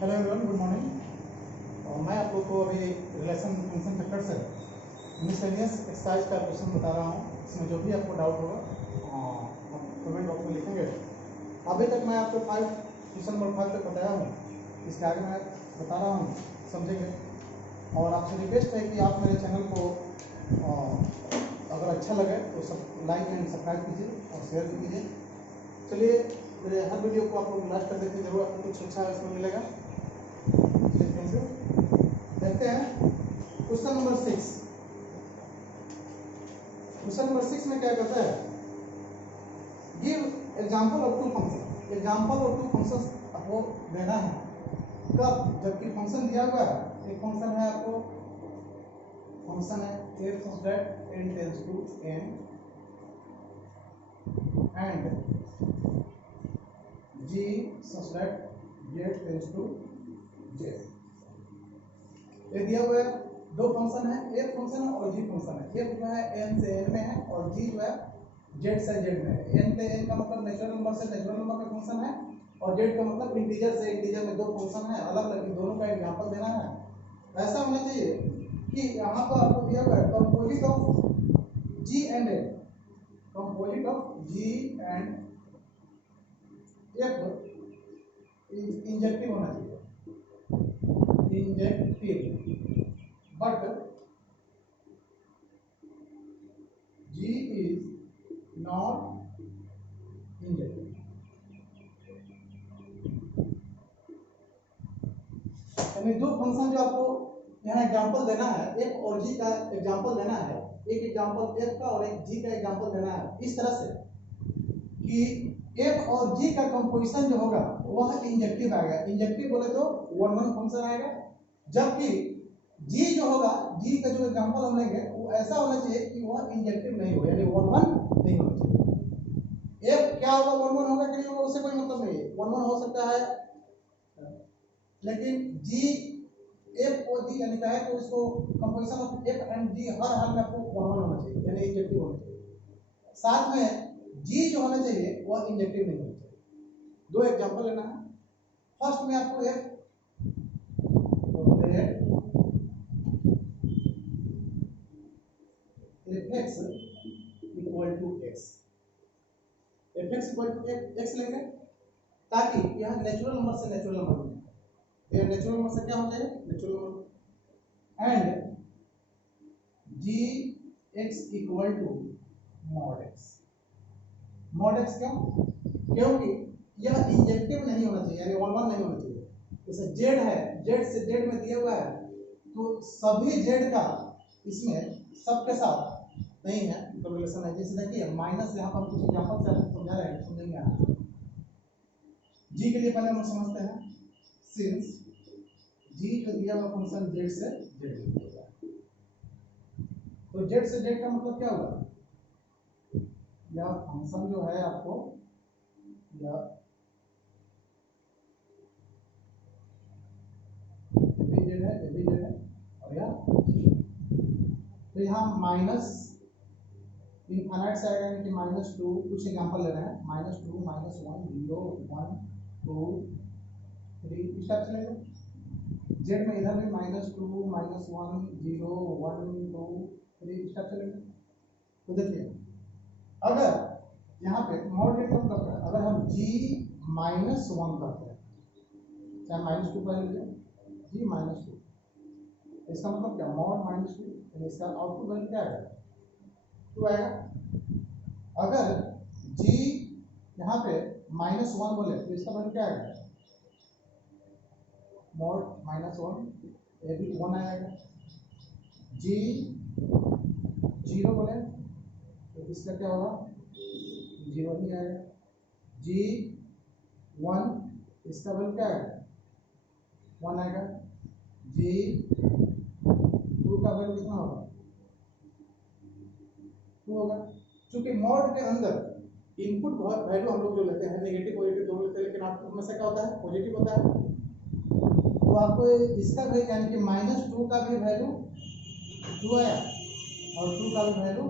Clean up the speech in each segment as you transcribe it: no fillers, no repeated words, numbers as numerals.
Hello everyone, good morning. मैं आप लोग को अभी रिलेशन फंक्शन चैप्टर से मिसलेनियस एक्सरसाइज का क्वेश्चन बता रहा हूँ। इसमें जो भी आपको डाउट होगा आप कमेंट बॉक्स में लिखेंगे। अभी तक मैं आपको क्वेश्चन नंबर 5 तक बताया हूँ। इसके आगे मैं बता रहा हूँ, समझेंगे। और आपसे रिक्वेस्ट है कि आप मेरे चैनल को अगर अच्छा लगे तो सब लाइक एंड सब्सक्राइब कीजिए और शेयर भी कीजिए। चलिए, मेरे हर वीडियो को आप लोग लास्ट कर देखिए, जरूर आपको कुछ अच्छा इसमें मिलेगा। देखते हैं क्वेश्चन नंबर 6। क्वेश्चन नंबर 6 में क्या कहता है, give example of two function. Example of two functions आपको देना है कब, जबकि फंक्शन दिया हुआ है। एक फंक्शन है, आपको फंक्शन है f such that n tends to n and g such that z tends to z। ये दिया हुआ है, दो फंक्शन है, एक फंक्शन है और जी फंक्शन है। एक जो है n से n में है और जी जो है z से z में है। n से n का मतलब नेचुरल नंबर से नेचुरल नंबर का फंक्शन है और z का मतलब इंटीजर से इंटीजर में दो फंक्शन है अलग अलग, दोनों का एग्जांपल देना है। ऐसा होना चाहिए कि यहाँ पर आपको दिया हुआ है composite of g and n, composite of g and f injective होना चाहिए, injective. But G is not injective। यानी दो फंक्शन जो आपको यहाँ एग्जांपल देना है, एक और जी का एग्जांपल देना है, एक एग्जांपल एफ का और एक जी का एग्जांपल देना है, इस तरह से कि एफ और जी का कंपोजिशन जो होगा वह इंजेक्टिव आएगा। इंजेक्टिव बोले तो 1-1 फंक्शन आएगा, जबकि जी जो होगा, जी का जो एग्जांपल हम लेंगे वो ऐसा होना चाहिए कि वह इंजेक्टिव नहीं हो, यानी 1-1 नहीं होना चाहिए। एफ क्या होगा, 1-1 होगा कि नहीं होगा उससे कोई मतलब नहीं है। 1-1 हो सकता है, लेकिन जी एफ और जी यानी क्या है तो इसको कंपोजिशन ऑफ एफ एंड जी हर हाल में आपको 1-1 होना चाहिए, यानी इंजेक्टिव होना चाहिए। साथ में जी जो होना चाहिए वह इंजेक्टिव नहीं होना चाहिए। दो एग्जांपल लेना है। फर्स्ट में आपको F fx equal to x, fx equal to x लेंगे ताकि यह नेचुरल नंबर से नेचुरल नंबर बने। ये नेचुरल नंबर से क्या हो जाए, natural number. And gx equal to mod x। mod x क्यों, क्योंकि यह इंजेक्टिव नहीं होना चाहिए, यानी 1-1 नहीं होना चाहिए। जैसे z है, z से z में दिया हुआ है तो सभी z का इसमें सबके साथ नहीं है तो रिलेशन है। जैसे देखिए माइनस, यहाँ पर कुछ एग्जांपल से आपको समझा रहे हैं, समझेंगे आप। जी के लिए पहले हम समझते हैं, सिंस जी का दिया हुआ फंक्शन z से z होगा तो z से z का मतलब क्या होगा, यह फंक्शन जो है आपको यह z है और यह तो यहाँ माइनस इनफाइनाइट से आएगा, यानी कि -2 कुछ एग्जांपल ले रहे हैं, -2 -1 0 1 2 3 इस टाइप से लेंगे। जेड में इधर भी -2 -1 0 1 2 3 इस टाइप से लेंगे। तो देखिए अगर यहाँ पे मॉड के कम करते हैं, अगर हम g -1 करते हैं, चाहे -2 पहले लीजिए, g -2, इसका मतलब क्या, मॉड -2, यानी इसका आउटपुट वैल्यू क्या आएगा, 2 आएगा। अगर g यहाँ पे -1 बोले तो इसका वैल्यू क्या आएगा, मॉड -1, ये भी 1 आएगा। g 0 बोले तो इसका क्या होगा, 0 ही आएगा। g 1, इसका वैल्यू क्या आएगा, 1 आएगा। g 2 का वैल्यू कितना होगा, 2 होगा। क्योंकि मॉड के अंदर इनपुट वैल्यू हम लोग जो लेते हैं, नेगेटिव पॉजिटिव दोनों लेते हैं, लेकिन आउटपुट में से क्या होता है, पॉजिटिव होता है। तो आपको इसका भी यानी कि -2 का भी वैल्यू 2 आया और 2 का भी वैल्यू,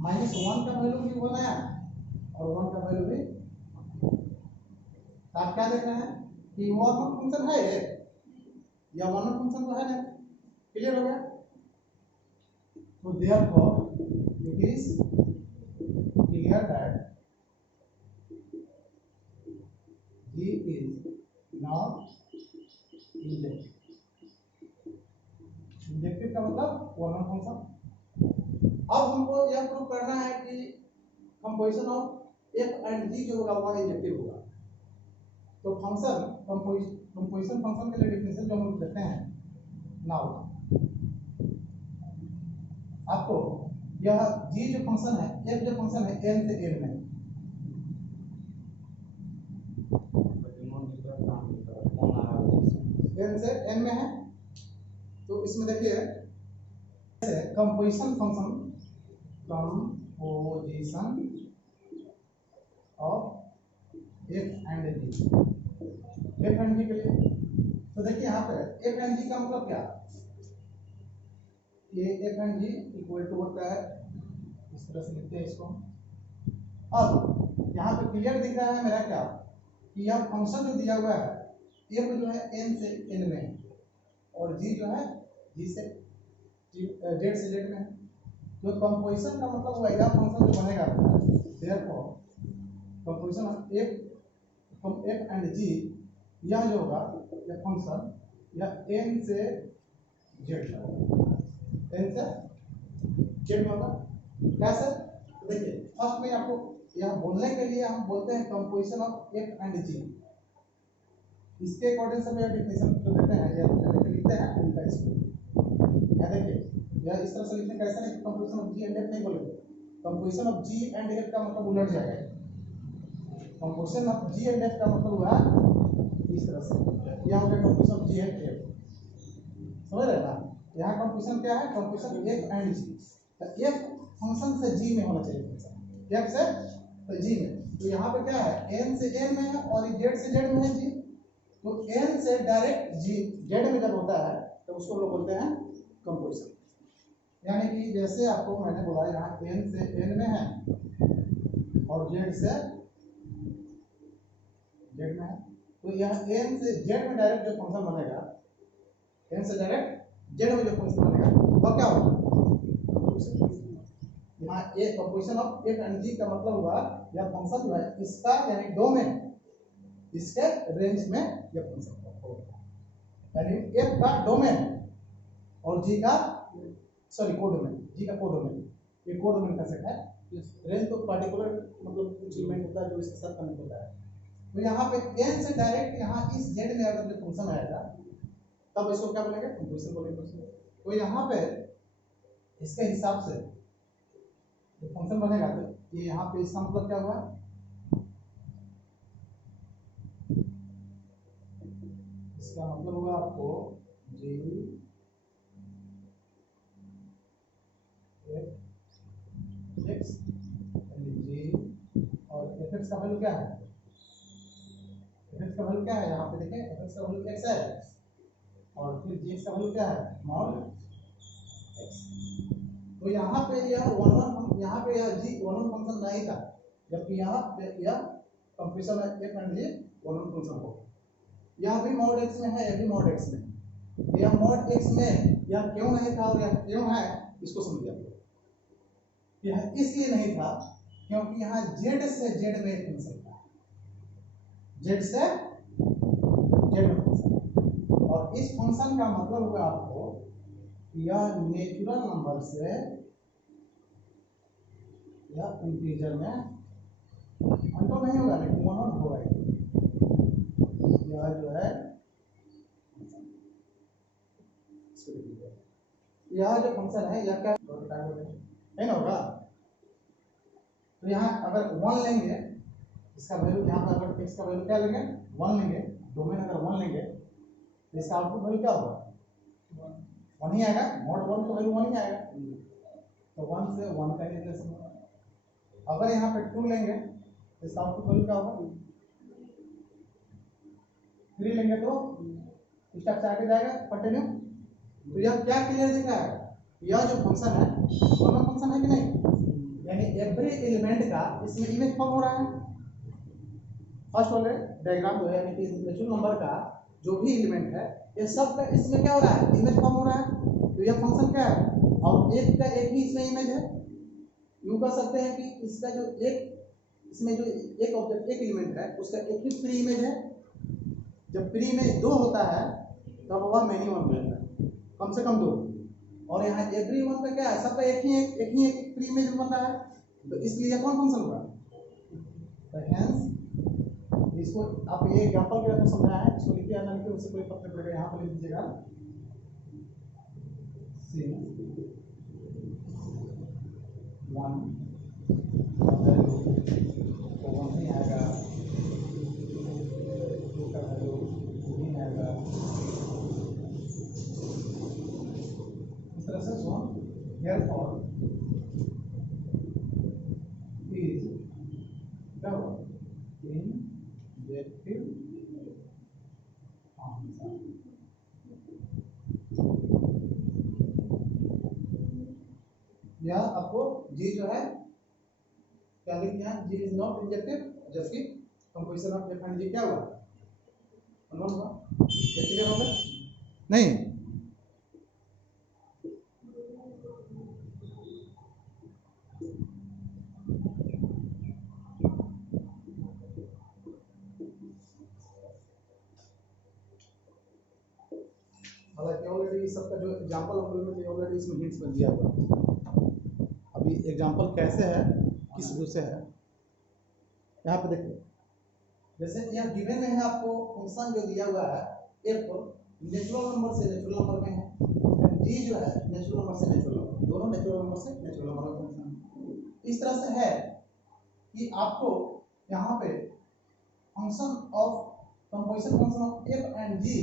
-1 का वैल्यू भी 1 आया और 1 का वैल्यू भी। आप क्या देख रहे हैं, कि वो वन फंक्शन है ये, या वन फंक्शन तो है ना, क्लियर हो गया। तो therefore it is clear that G is not injective। Injective का मतलब वन फंक्शन। अब हमको यह प्रूव करना है कि composition of F and G जो होगा वो इंजेक्टिव होगा। तो फंक्शन कंपोजिशन फंक्शन के लिए डेफिनेशन जो हम देते हैं नाउ, आपको यह जी जो फंक्शन है, एफ जो फंक्शन है एन से एन में, एन से एन में है। तो इसमें देखिए composition function, composition of F and G, F and G के लिए तो देखिए यहाँ पे एफ एंड जी का मतलब क्या, ये F and G equal to होता है, इस तरह से लिखते हैं इसको। अब यहाँ पे क्लियर दिख रहा है मेरा क्या कि यह फंक्शन जो दिया हुआ है एफ जो है एन से एन में, और जी जो है जी से जेड से जेड में। तो कंपोजिशन का मतलब हुआ यह फंक्शन जो बनेगा, therefore composition of F and G, यह जो होगा यह फंक्शन यह एन से जेड होगा, एन से जेड होगा। कैसे? देखिए फर्स्ट में आपको यह बोलने के लिए हम बोलते हैं कंपोजिशन ऑफ एफ एंड जी। इसके अकॉर्डिंग से हम डेफिनेशन जो देते हैं या लिखते हैं उनका इसको याद देखिए, यह इस तरह से लिखने कैसे नहीं, composition of G and F नहीं बोलेंगे, composition of G and F का मतलब उलट जाएगा। Composition of G and F का मतलब हुआ इस तरह से, यह हो गया composition of G and F, समझ रहे ना। यहाँ कंपोजिशन क्या है, कंपोजिशन एफ एंड जी। तो एफ फंक्शन से जी में होना चाहिए, फंक्शन एफ से तो जी में। तो यहाँ पे क्या है, एन से एन में है और जेड से जेड में है जी। तो एन से डायरेक्ट जी जेड में जब होता है तो उसको लोग बोलते हैं कंपोजिशन। यानी कि जैसे आपको मैंने बोला यहाँ एन से एन में है और जेड से जेड में है, तो यह एन से जेड में डायरेक्ट जो फंक्शन बनेगा, एन से डायरेक्ट जेड में जो फंक्शन बनेगा वो क्या होगा, यहाँ ए कंपोजिशन ऑफ एफ एंड जी का मतलब हुआ यह फंक्शन जो है इसका यानी डोमेन, इसके रेंज में यह फंक्शन होगा, यानी एफ का डोमेन और जी का सॉरी कोडोमेन, जी का कोडोमेन, ये कोडोमेन का सेट है। रेंज तो पर्टिकुलर मतलब कुछ इवेंट होता है जो इसके साथ कनेक्ट होता है। तो यहाँ पे एन से डायरेक्ट यहाँ इस जेड में अगर जो फंक्शन आएगा तब इसको क्या बोलेंगे, कंपोजिशन बोलेंगे। तो यहाँ पे इसके हिसाब से जो फंक्शन बनेगा तो ये यहाँ पे इसका मतलब क्या हुआ, इसका मतलब होगा आपको जी एक्स जी और एफ एक्स का वैल्यू क्या है, एफ एक्स का वैल्यू क्या है, यहाँ पे देखें एफ एक्स का वैल्यू एक्स है और फिर जी एक्स का वैल्यू क्या है मॉड एक्स। तो यहाँ पे यह यहाँ पे यह जी वन फंक्शन नहीं था, जबकि यहाँ पे यह composition F and G one function होगा। यह भी मॉड एक्स में है, यह भी मॉड एक्स में। यह मॉड एक्स में यह क्यों नहीं था और यह क्यों है इसको समझिए। यह इसलिए नहीं था क्योंकि यहाँ जेड से जेड में फंक्शन था, जेड से जेड में फंक्शन, और इस फंक्शन का मतलब हुआ आपको यह नेचुरल नंबर से यह इंटीजर में अंतर नहीं होगा लेकिन मोनोड होगा। यह जो है यह जो फंक्शन है यह क्या है ना होगा। तो यहाँ अगर 1 लेंगे, इसका वैल्यू यहाँ पर अगर x का वैल्यू क्या लेंगे 1 लेंगे, डोमेन अगर 1 लेंगे तो इसका आउटपुट वैल्यू क्या होगा 1 ही आएगा, मॉड 1 का वैल्यू 1 ही आएगा। तो 1 से 1 का रिलेशन होगा। अगर यहाँ पे 2 लेंगे तो इसका आउटपुट वैल्यू क्या होगा 3 लेंगे तो स्टेप से आगे जाएगा कंटिन्यू। तो यह क्या क्लियर दिख रहा है, यह जो फंक्शन है दोनों फंक्शन है कि नहीं, यानी एवरी एलिमेंट का इसमें इमेज फॉर्म हो रहा है। फर्स्ट वाले डायग्राम जो है यानी कि नेचुरल नंबर का जो भी एलिमेंट है ये सब का इसमें क्या हो रहा है, इमेज फॉर्म हो रहा है। तो यह फंक्शन क्या है, और एक का एक ही इसमें इमेज है। यूं कह सकते हैं कि इसका जो एक इसमें जो एक ऑब्जेक्ट एक एलिमेंट है उसका एक ही प्री इमेज है। जब प्री इमेज दो होता है तब वह मेनी वन कहता है, कम से कम दो। और यहाँ एवरी वन का क्या है, सबका एक ही एक प्री इमेज बन रहा है, तो इसलिए कौन फंक्शन होगा। तो हेंस इसको आप ये एग्जांपल के लिए समझाया है, इसको लिखिए या ना लिखिए उससे कोई फर्क नहीं पड़ेगा। यहाँ पर लिख दीजिएगा सी वन वैल्यू तो वन नहीं आएगा, टू का वैल्यू नहीं आएगा, इस तरह से सो therefore is the injective function. यह आपको जी जो है क्या लिखते हैं, जी इज नॉट इंजेक्टिव, जबकि composition of F and G क्या हुआ, अननोन हुआ। ये क्लियर हो गया नहीं। हालांकि ऑलरेडी सबका जो एग्जांपल हम लोगों ने ऑलरेडी इसमें हिंट्स में दिया हुआ। अभी एग्जांपल कैसे है, किस रूप से है, यहाँ पे देखिए। जैसे यहाँ गिवन में है आपको फंक्शन जो दिया हुआ है एफ नेचुरल नंबर से नेचुरल नंबर में है, जी जो है नेचुरल नंबर से नेचुरल नंबर, दोनों नेचुरल नंबर से नेचुरल नंबर का फंक्शन। इस तरह से है कि आपको यहाँ पे function of composition function of F and G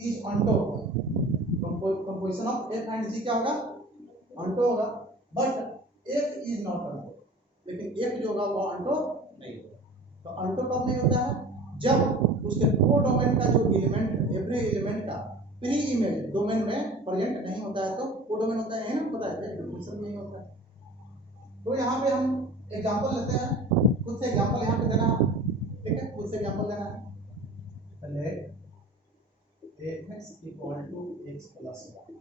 is onto, composition of F and G क्या होगा, ऑनटो होगा। But F is not onto, लेकिन एफ जो होगा वो ऑनटो नहीं होगा। तो ऑनटो कब नहीं होता है, जब उसके कोडोमेन का जो एलिमेंट है, एवरी एलिमेंट का प्री इमेज डोमेन में प्रेजेंट नहीं होता है, तो कोडोमेन होता है, ना पता है, डेफिनेशन नहीं होता है। तो यहाँ पे हम एग्जांपल लेते हैं, खुद से एग्जांपल यहाँ पे देना है, ठीक है, खुद से एग्जांपल देना है। Let fx equal to x plus 1,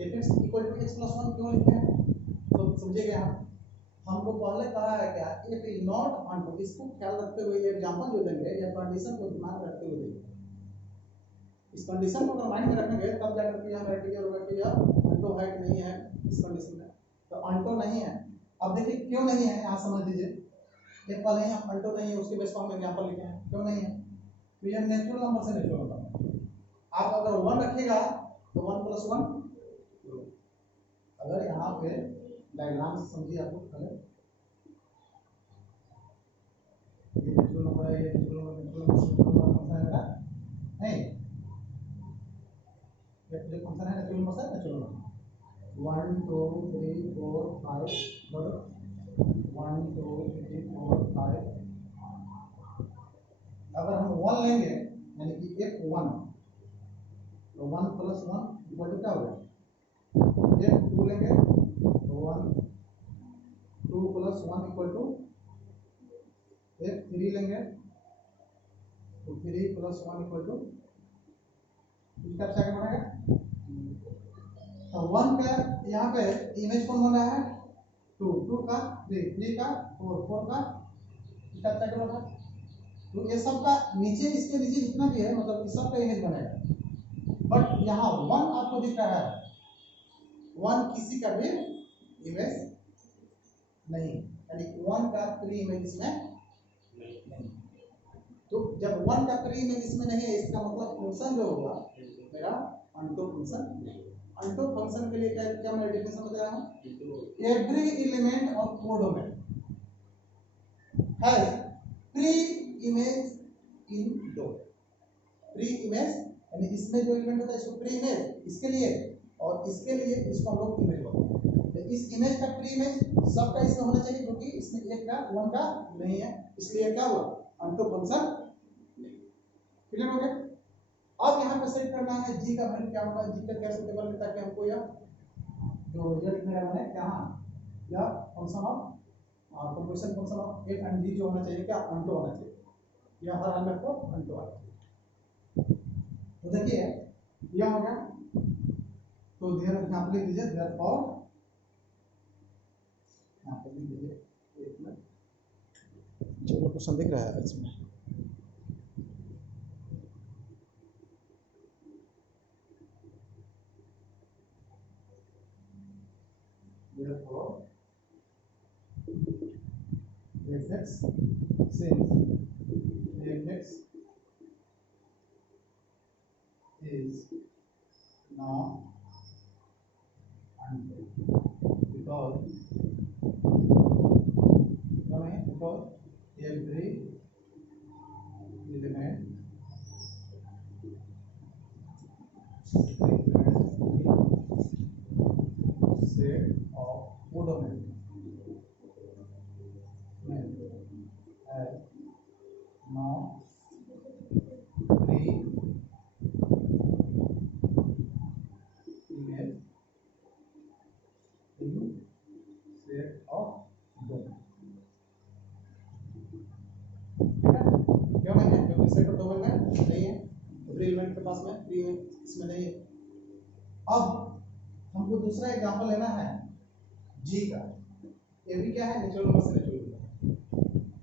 fx equal to x plus 1 क्यों लिखते हैं, तो समझिएगा। यहाँ हमको पहले कहा है क्या, if is not onto, इसको ख्याल रखते हुए ये एग्जांपल जो देंगे या कंडीशन को ध्यान में रखते हुए देंगे। इस कंडीशन को अगर माइंड में रखेंगे तब जाकर के यहाँ क्लियर होगा कि यार ऑन्टो है कि नहीं है इस कंडीशन में। तो ऑन्टो नहीं है, अब देखिए क्यों नहीं है, यहाँ समझ लीजिए। एक वाले यहाँ ऑन्टो नहीं है, उसके बेस पर हम एग्जांपल लिखे हैं क्यों नहीं है। तो ये नेचुरल नंबर से नेचुरल नंबर, आप अगर 1 रखिएगा तो 1 + 1 2। अगर यहाँ पे डायग्राम से समझिए आप लोग पहले, ये नेचुरल नंबर है, ये नेचुरल नंबर फंक्शन है मेरा नहीं, ये जो फंक्शन है नेचुरल नंबर से नेचुरल नंबर 1 2 3 4 5 बराबर 1 2 3 4 5। अगर हम 1 लेंगे यानी कि f1 तो 1 + 1 इक्वल टू क्या होगा, f2 लेंगे तो 1 2 + 1 इक्वल टू f3 लेंगे तो 3 + 1 इक्वल टू, इसका सेकंड बनेगा। तो 1 का यहाँ पे इमेज कौन बन रहा है 2, 2 का 3, 3 का 4, 4 का, इसका सेकंड बना। तो ये सब का नीचे, इसके नीचे जितना भी है मतलब इस सब का इमेज बनेगा। बट यहाँ 1 आपको दिख रहा है, 1 किसी का भी इमेज नहीं, यानी 1 का प्री इमेज इसमें नहीं। तो जब 1 का प्री इमेज इसमें नहीं है, इसका मतलब फंक्शन जो होगा मेरा ऑन्टो फंक्शन। ऑन्टो फंक्शन के लिए क्या मैं डेफिनेशन बता रहा हूँ, every element of codomain has pre image in दो। प्री इमेज यानी इसमें जो एलिमेंट होता है इसको प्री इमेज, इसके लिए और इसके लिए इसको हम लोग इमेज बोलते हैं। तो इस इमेज का प्री इमेज सबका इसमें होना चाहिए, क्योंकि इसमें एक का 1 का नहीं है, इसलिए क्या हुआ ऑन्टो फंक्शन नहीं। क्लियर हो गया। अब यहाँ पे सेट करना है जी का वैल्यू क्या होगा, जी का क्या सूटेबल है ताकि हमको यह जो रिजल्ट मेरा बने क्या, यह फंक्शन ऑफ और composition function of F and G जो होना चाहिए क्या अनटो होना चाहिए, या हर हाल में आपको अनटो आना चाहिए। तो देखिए यह हो गया, तो देयर यहाँ पे लिख दीजिए देयरफॉर, यहाँ पे लिख दीजिए एक मिनट, चलो क्वेश्चन दिख रहा है इसमें, therefore fx since fx is not until, because every element set of codomain has no free image in set of domain। क्यों नहीं है? क्योंकि सेट ऑफ डोमेन में नहीं है, एवरी एलिमेंट के पास में फ्री है, इसमें नहीं है। अब हमको दूसरा एग्जांपल लेना है जी का, ये भी क्या है नेचुरल नंबर से नेचुरल नंबर,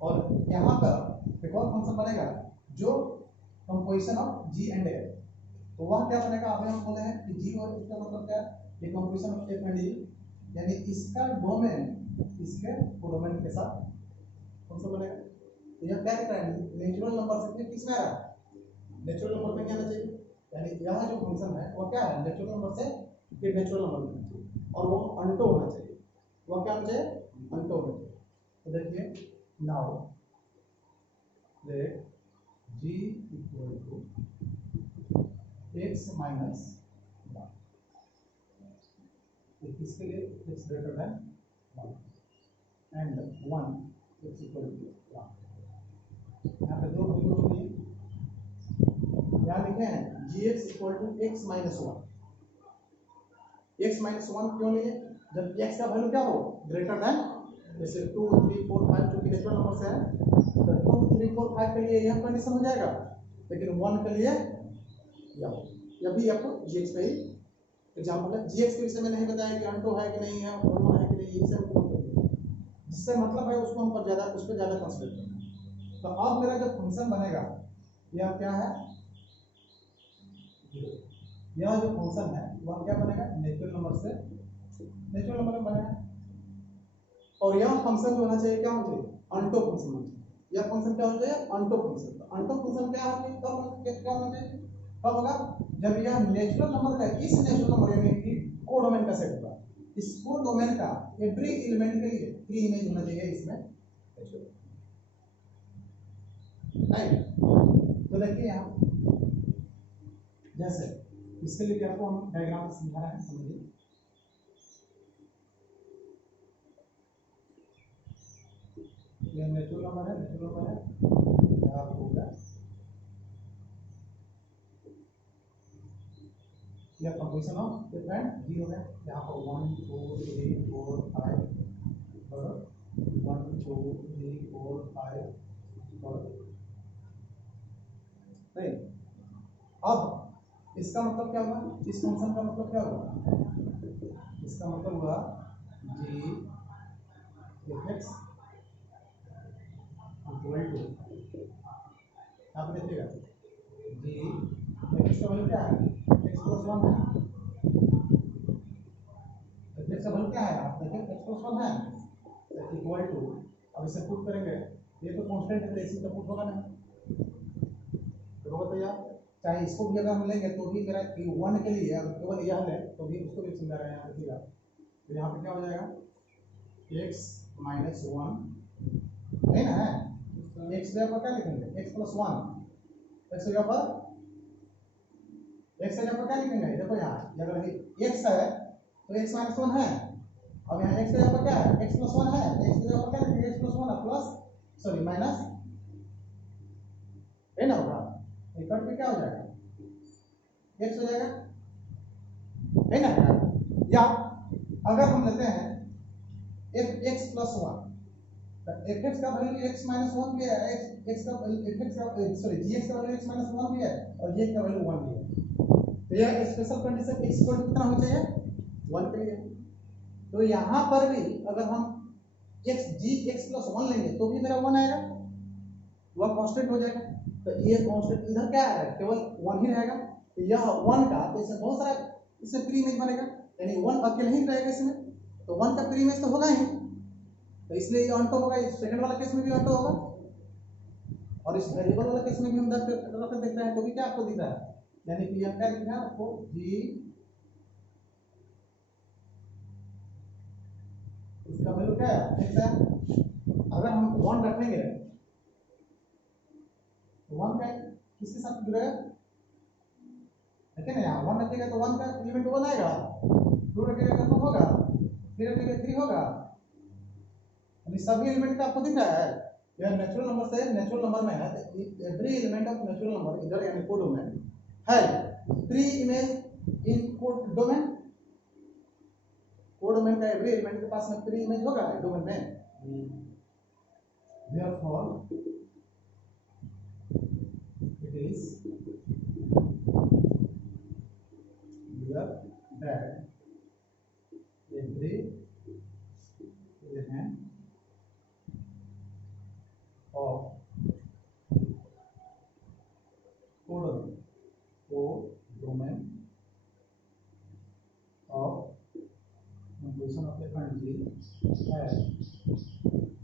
और यहाँ पर एक और फंक्शन बनेगा जो composition of G and F, तो वह क्या बनेगा, अभी हम बोले हैं कि जी और इसका मतलब क्या है, ये कंपोजिशन ऑफ एफ एंड जी, यानी इसका डोमेन इसके डोमेन के साथ फंक्शन बनेगा। तो यह क्या कहता है, नेचुरल नंबर से किस में आ रहा है, नेचुरल नंबर में क्या आना चाहिए, यानी यह जो फंक्शन है वो क्या है नेचुरल नंबर से फिर नेचुरल नंबर में आना चाहिए, और वो अनटो होना चाहिए, वो क्या होना चाहिए अनटो होना चाहिए। तो देखिए now let g equal to x minus 1, इसके लिए x greater than 1 and 1 x equal to 1, यहाँ पे दो बिंदु लिए, यहाँ लिखे हैं gx equal to x minus 1, x minus 1 क्यों लिए, जब x का वैल्यू क्या हो ग्रेटर देन, जैसे 2 3 4 5 चूंकि नेचुरल नंबर से है तो 2 3 4 5 के लिए यह कंडीशन हो जाएगा, लेकिन 1 के लिए यह भी आपको gx का ही एग्जांपल है। gx के विषय में नहीं बताया कि अनटो है कि नहीं है, ओनो है कि नहीं, ये सब जिससे मतलब है उसको हम पर ज्यादा उस पर ज्यादा कंसीडर करते हैं। तो अब मेरा जो फंक्शन बनेगा यह क्या है, यह जो फंक्शन है वह क्या बनेगा नेचुरल नंबर से नेचुरल नंबर में बनेगा, और यह फंक्शन जो होना चाहिए क्या होना चाहिए अनटो फंक्शन होना चाहिए, यह फंक्शन क्या होना चाहिए अनटो फंक्शन। तो अनटो फंक्शन क्या होना चाहिए, क्या होना चाहिए, कब होगा जब यह नेचुरल नंबर का इस नेचुरल नंबर यानी कि कोडोमेन का सेट होगा, इस कोडोमेन का एवरी एलिमेंट के लिए फ्री इमेज होना चाहिए इसमें राइट। तो देखिए यहाँ जैसे इसके लिए आपको हम डायग्राम समझा रहे हैं, समझिए ये नेचुरल नंबर है, नेचुरल नंबर है यहाँ होगा या कंपोजिशन ऑफ डिफरेंट जी होगा, यहाँ पर 1 2 3 4 5 और 1 2 3 4 5 और नहीं। अब इसका मतलब क्या हुआ, इस फंक्शन का मतलब क्या हुआ, इसका मतलब हुआ जी एफ एक्स इक्वल टू, आप देखिएगा जी एक्स का वैल्यू क्या है x प्लस 1 है, x का वैल्यू क्या है आप देखिए x प्लस 1 है इक्वल टू, अब इसे पुट करेंगे ये तो कांस्टेंट है इसी का पुट होगा ना, तो बताइए चाहे इसको भी अगर हम लेंगे तो भी मेरा 1 के लिए अगर केवल यह ले तो भी उसको भी समझा रहे हैं यहाँ देखिएगा, तो यहाँ पे क्या हो जाएगा x माइनस 1 है ना, x जगह पर क्या लिखेंगे x प्लस 1, x जगह पर x जगह पर क्या लिखेंगे, देखो यहाँ अगर x है तो x माइनस 1 है, अब यहाँ x जगह पर क्या है x प्लस 1 है, x जगह पर क्या लिखेंगे x plus 1 plus sorry minus है ना, होगा इक्वल पे क्या हो जाएगा x हो जाएगा है ना, या अगर हम लेते हैं f x plus 1 F X का वैल्यू एक्स माइनस वन भी है, एक्स का एफ एक्स का सॉरी जी एक्स का वैल्यू एक्स माइनस वन भी है और जी एक्स का वैल्यू वन भी है। तो यह special condition X equal to कितना होना चाहिए, वन के लिए। तो यहाँ पर भी अगर हम एक्स जी एक्स प्लस वन लेंगे तो भी मेरा वन आएगा, वह कांस्टेंट हो जाएगा। तो ये कांस्टेंट इधर क्या आएगा, केवल वन ही रहेगा। तो यह वन का तो इसमें बहुत सारा इससे प्री इमेज बनेगा, यानी वन अकेले ही रहेगा इसमें, तो वन का प्री इमेज तो होगा ही, तो इसलिए ये ऑन्टो होगा। इस सेकंड वाला केस में भी ऑन्टो होगा और इस वेरिएबल वाला केस में भी हम रख देख रहे हैं, तो भी क्या आपको दिख रहा है, यानी कि यह क्या दिख रहा है आपको, जी इसका वैल्यू क्या है, एक्स है। अगर हम वन रखेंगे तो वन का किसके साथ जुड़ेगा, है ना, यहाँ वन रखेगा तो वन का एलिमेंट वन आएगा, टू रखेगा तो टू होगा, थ्री रखेगा थ्री होगा, यानी सभी एलिमेंट का आपको दिख रहा है। यह नेचुरल नंबर से नेचुरल नंबर में है, every element of natural number इधर यानी कोडोमेन है प्री इमेज इन कोडोमेन। कोडोमेन का एवरी एलिमेंट के पास में प्री इमेज होगा डोमेन में। therefore it is clear that every element of codomain of composition of a country has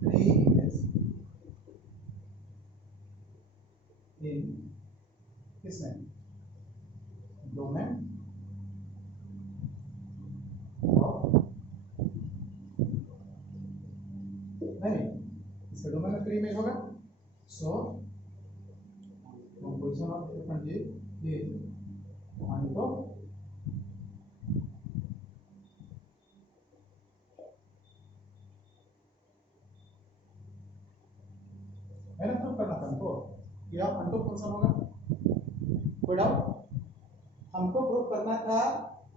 pre-image in किसमें, domain नहीं, इसका डोमेन में प्री इमेज होगा। सो composition of a country is onto मैंने प्रूव करना था हमको कि आप ऑन्टो फंक्शन होगा, कोई डाउट। हमको प्रूव करना था,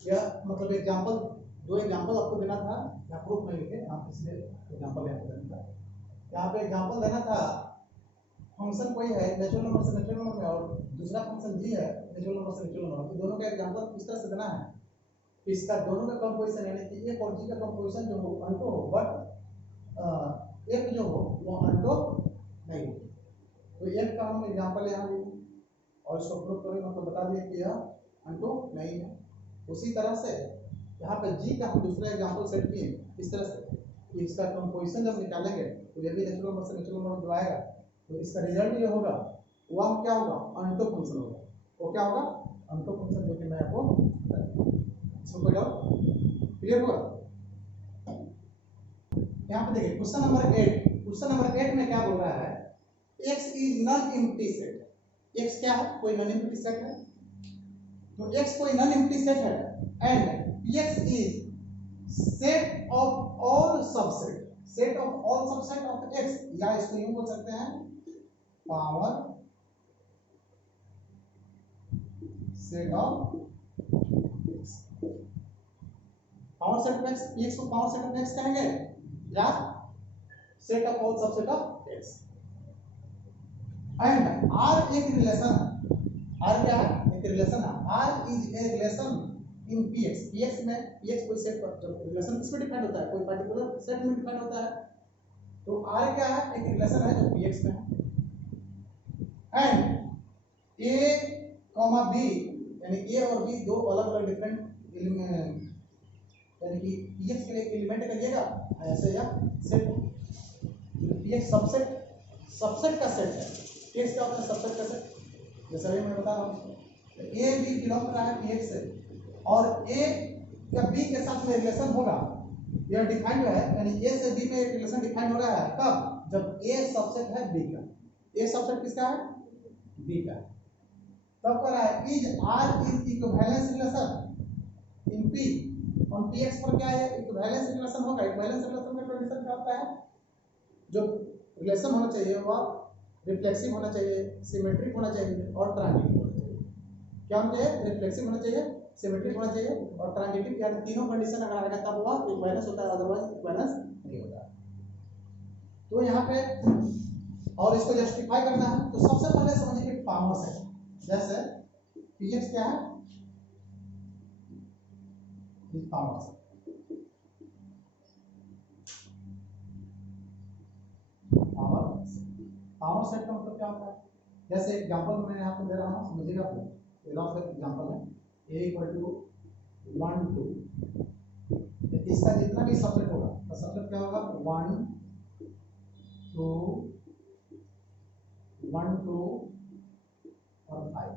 या मतलब एग्जांपल, दो एग्जांपल आपको देना था, या प्रूफ नहीं लिखे आप, इसलिए एग्जांपल यहाँ पे देना था। यहाँ पे एग्जांपल देना था, फंक्शन कोई है नेचुरल नंबर से नेचुरल नंबर में और दूसरा फंक्शन जी है नेचुरल नंबर से नेचुरल नंबर, तो दोनों का एग्जांपल इस तरह से देना है, इसका दोनों का कंपोजिशन यानी कि एक और जी का कंपोजिशन जो हो ऑन्टो हो, बट एक जो हो वो ऑन्टो नहीं हो। तो एक का हम एग्जांपल यहाँ भी और इसको प्रूव करेंगे, मतलब बता दिए कि यह ऑन्टो नहीं है। उसी तरह से यहाँ पे जी का हम दूसरा एग्जांपल सेट किए इस तरह से कि इसका कंपोजिशन जब निकालेंगे तो ये भी नेचुरल नंबर से नेचुरल नंबर जो आएगा, तो इसका रिजल्ट जो होगा वह क्या होगा, ऑन्टो फंक्शन होगा। वो क्या होगा, ऑन्टो फंक्शन, जो कि मैं आपको इसको कोई डाउट क्लियर हुआ। यहाँ पे देखिए क्वेश्चन नंबर 8, क्वेश्चन नंबर 8 में क्या बोल रहा है, x is non empty set. x क्या है, कोई नॉन एम्प्टी सेट है, तो x कोई नॉन एम्प्टी सेट है and Px is set of all subset, set of all subset of x, या इसको यूं बोल सकते हैं power set of x। Power set of x, Px को पावर सेट ऑफ x कहेंगे या set of all subset of x। And R एक रिलेशन, R क्या है, एक रिलेशन है, R is a relation in Px, Px में Px कोई सेट पर, जब रिलेशन किस पे डिपेंड होता है, कोई पर्टिकुलर सेट में डिपेंड होता है, तो R क्या है, एक रिलेशन है जो Px में है। एंड A, B यानी A और B दो अलग अलग डिफरेंट एलिमेंट, यानी कि Px के लिए एलिमेंट करिएगा ऐसे या सेट, Px सबसेट, सबसेट का सेट है। Px क्या होता है, सबसेट का सेट, जैसे अभी मैं बता रहा हूँ A B बिलोंग कर रहा है Px से, और A या B के साथ में रिलेशन होगा, यह डिफाइंड है, यानी A से B में एक रिलेशन डिफाइंड हो रहा है कब, जब A सबसेट है B का। A सबसेट किसका है, B का। तब कह रहा है is R is equivalence relation in P, और Px पर क्या है, इक्विवेलेंस रिलेशन होगा। इक्विवेलेंस रिलेशन में कंडीशन क्या होता है, जो रिलेशन होना चाहिए वह रिफ्लेक्सिव होना चाहिए, सिमेट्रिक होना चाहिए और ट्रांजिटिव होना चाहिए। क्या होना चाहिए, रिफ्लेक्सिव होना चाहिए, सिमेट्रिक होना चाहिए और ट्रांजिटिव, यानी तीनों कंडीशन अगर आएगा तब वह इक्विवेलेंस होता है, अदरवाइज इक्विवेलेंस नहीं होता। तो यहाँ पे और इसको जस्टिफाई करना है तो सबसे पहले समझिए कि पावर सेट, जैसे px क्या है, पावर सेट। पावर सेट का मतलब क्या होता है, जैसे एग्जांपल मैं यहाँ पे दे रहा हूँ, समझिएगा। एग्जांपल है a = 1 2, इसका जितना भी सबसेट होगा तो सबसेट क्या होगा 1 2 1 2 और 5।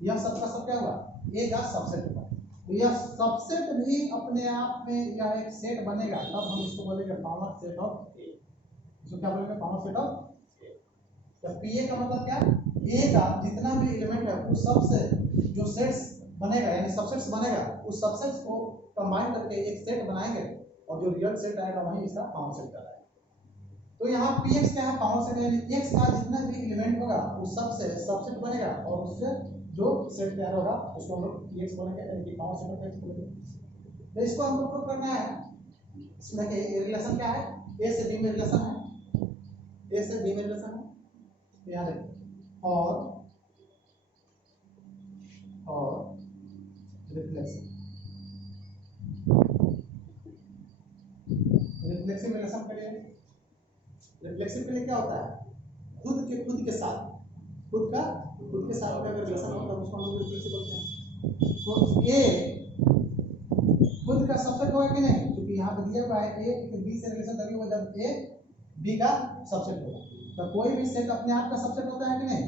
यह सबका सब क्या होगा, ए का सबसेट होगा। तो यह सबसेट भी अपने आप में यह एक सेट बनेगा, तब हम इसको बोलेंगे पावर सेट ऑफ ए। इसको क्या बोलेंगे, पावर सेट ऑफ ए। तो पीए का मतलब क्या, ए का जितना भी एलिमेंट है उस सब से जो सेट्स बनेगा यानी सबसेट्स बनेगा, उस सबसेट्स को कंबाइन करके एक सेट बनाएंगे और जो रियल सेट आएगा वही इसका पावर सेट कहलाएगा। तो यहाँ px क्या है, पावर सेट यानी x का जितना भी एलिमेंट होगा उस सब से सबसेट बनेगा और उससे जो सेट तैयार होगा उसको हम लोग px बोलेंगे, यानी कि पावर सेट ऑफ x बोलेंगे। तो इसको हमको प्रूव करना है। इसमें के रिलेशन क्या है, a से b में रिलेशन है, a से b में रिलेशन है। याद रखिए और रिफ्लेक्सिव रिलेशन के लिए, रिफ्लेक्सिव के लिए क्या होता है, खुद के साथ अगर रिलेशन होता है उसको हम लोग रिफ्लेक्सिव बोलते हैं। तो ए खुद का सबसेट होगा कि नहीं, क्योंकि यहाँ पे दिया हुआ है ए बी से रिलेशन तभी होगा जब ए बी का सबसेट होगा। तो कोई भी सेट अपने आप का सबसेट होता है कि नहीं,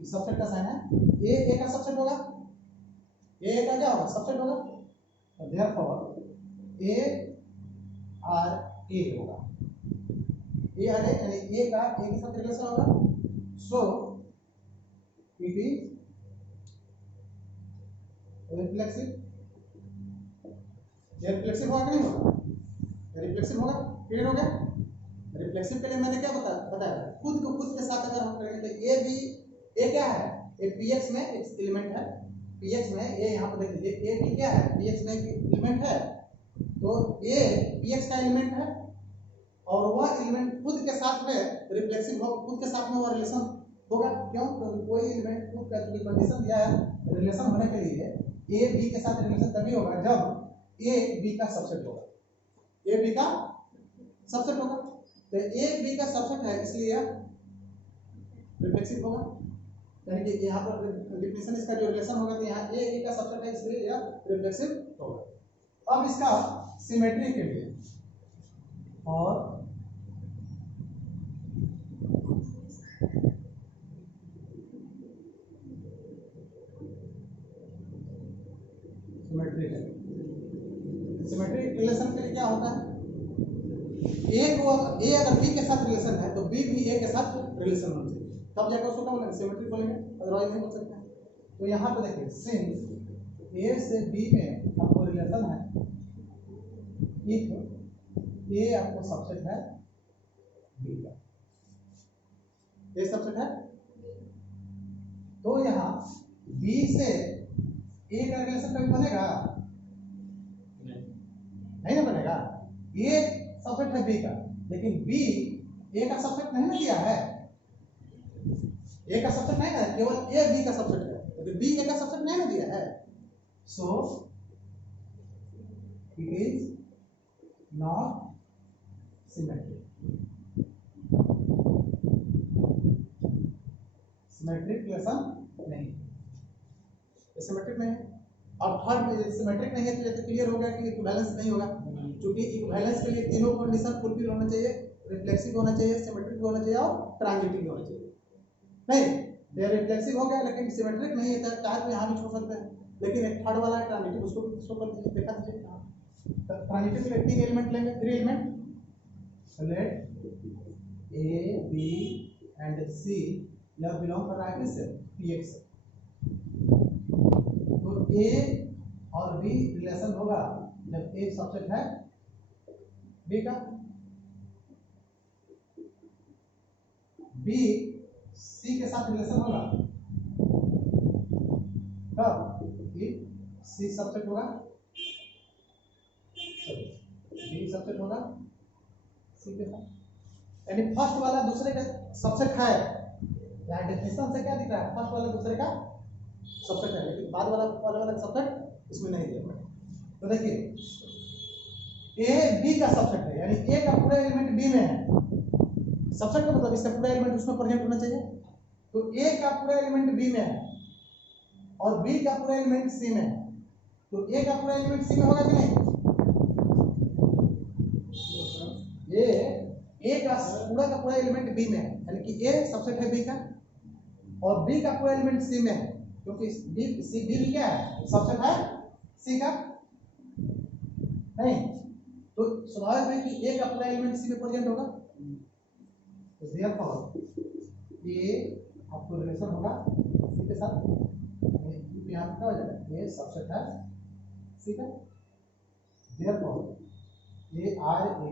इस सबसेट का साइन है ए का सबसेट होगा, ए का क्या होगा, सबसेट होगा। तो देयरफॉर ए आर ए होगा, ए आर ए यानी ए का ए के साथ रिलेशन होगा। So it is reflexive. ये रिफ्लेक्सिव होगा कि नहीं होगा, रिफ्लेक्सिव होगा। क्लियर हो गया। रिफ्लेक्सिव के लिए मैंने क्या बताया खुद को खुद के साथ अगर हम करेंगे तो ए भी ए क्या है, ए px में एक एलिमेंट है, px में ए यहाँ पर देख लीजिए ए भी क्या है, px में एक एलिमेंट है। तो ए px का एलिमेंट है और वह एलिमेंट खुद के साथ में रिफ्लेक्सिव हो, खुद के साथ में वह रिलेशन होगा। क्यों, क्योंकि कोई एलिमेंट खुद का जो कंडीशन दिया है रिलेशन होने के लिए ए बी के साथ रिलेशन तभी होगा जब ए बी का सबसेट होगा, ए बी का सबसेट होगा। तो ए बी का सबसेट है इसलिए रिफ्लेक्सिव होगा, यानी कि यहाँ पर डिफिनेशन इसका जो रिलेशन होगा तो यहाँ ए बी का सबसेट है इसलिए यह रिफ्लेक्सिव होगा। अब इसका सिमेट्री के लिए और सिमेट्री रिलेशन के लिए क्या होता है, ए अगर बी के साथ रिलेशन है तो बी भी ए के साथ रिलेशन होना चाहिए, तब जाकर उसको क्या बोलेंगे, सिमेट्री बोलेंगे, अदरवाइज नहीं बोल सकते हैं। तो यहाँ पे देखिए सिंस ए से बी में आपको रिलेशन है, इफ ए आपको सबसेट है बी का, ए सबसेट है, तो यहाँ बी से ए का रिलेशन कभी बनेगा नहीं ना बनेगा। ए सबसेट है बी का, लेकिन बी ए का सबसेट नहीं ना दिया है, ए का सबसेट नहीं है, केवल ए बी का सबसेट है, लेकिन बी ए का सबसेट नहीं ना दिया है। So it is not symmetric, symmetric relation नहीं, सिमेट्रिक नहीं है। अब थर्ड सिमेट्रिक नहीं है तो ये तो क्लियर हो गया कि इक्विवेलेंस नहीं होगा, क्योंकि इक्विवेलेंस के लिए तीनों कंडीशन फुलफिल होना चाहिए, रिफ्लेक्सिव होना चाहिए, सिमेट्रिक होना चाहिए और ट्रांजिटिव होना चाहिए। नहीं ये रिफ्लेक्सिव हो गया लेकिन सिमेट्रिक नहीं है, चाहे तो यहाँ भी छोड़ सकते हैं, लेकिन एक थर्ड वाला है ट्रांजिटिव, उसको भी शो कर दीजिए, देखा दीजिए। ट्रांजिटिव के लिए 3 एलिमेंट लेंगे, 3 element let A B and C, यह बिलोंग कर रहा है किससे, px। तो ए और बी रिलेशन होगा जब ए सबसेट है बी का, बी सी के साथ रिलेशन होगा कब, सी सबसेट होगा, बी सबसेट होगा सी के साथ, यानी फर्स्ट वाला दूसरे का सबसेट है। यहाँ डेफिनेशन से क्या दिख रहा है, फर्स्ट वाला दूसरे का सबसेट है, लेकिन बाद वाला सबसेट इसमें नहीं दिया हुआ है। तो देखिए ए बी का सबसेट है, यानी ए का पूरा एलिमेंट बी में है, सबसेट का मतलब इसका पूरा एलिमेंट उसमें प्रेजेंट होना चाहिए। तो ए का पूरा एलिमेंट बी में है और बी का पूरा एलिमेंट सी में है, तो ए का पूरा एलिमेंट सी में होगा कि नहीं? ए का पूरा एलिमेंट बी में है, यानी कि ए सबसेट है बी का, और बी का पूरा एलिमेंट सी में है, क्योंकि बी क्या है, सबसेट है सी का नहीं। तो स्वाभाविक है कि ए का पूरा एलिमेंट सी में प्रेजेंट होगा, तो देयरफॉर ये आपको रिलेशन होगा सी के साथ, यहाँ पे क्या हो जाएगा, ये सबसेट है सी का, देयरफॉर ये आर ए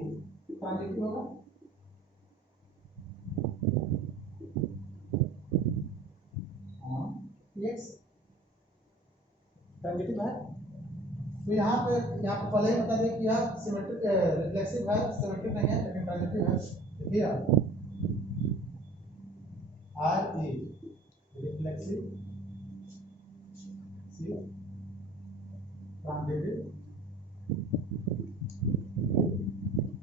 ट्रांजिटिव होगा। पीएक्स ट्रांजिटिव है, तो यहाँ पे पहले ही बता दें कि यह सिमेट्रिक रिफ्लेक्सिव है, सिमेट्रिक नहीं है लेकिन ट्रांजिटिव है। देखिए R A reflexive C transitive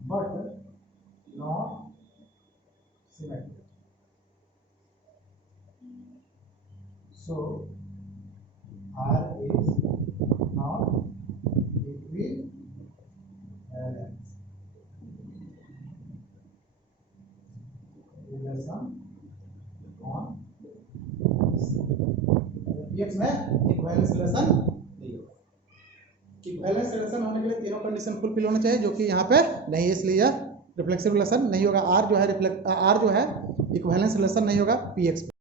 but not symmetric, so R is not equivalence relation on px में इक्विवेलेंस रिलेशन नहीं होगा। इक्विवेलेंस रिलेशन होने के लिए तीनों कंडीशन फुलफिल होना चाहिए, जो कि यहाँ पे नहीं है, इसलिए यह रिफ्लेक्सिव रिलेशन नहीं होगा। आर जो है इक्विवेलेंस रिलेशन नहीं होगा px।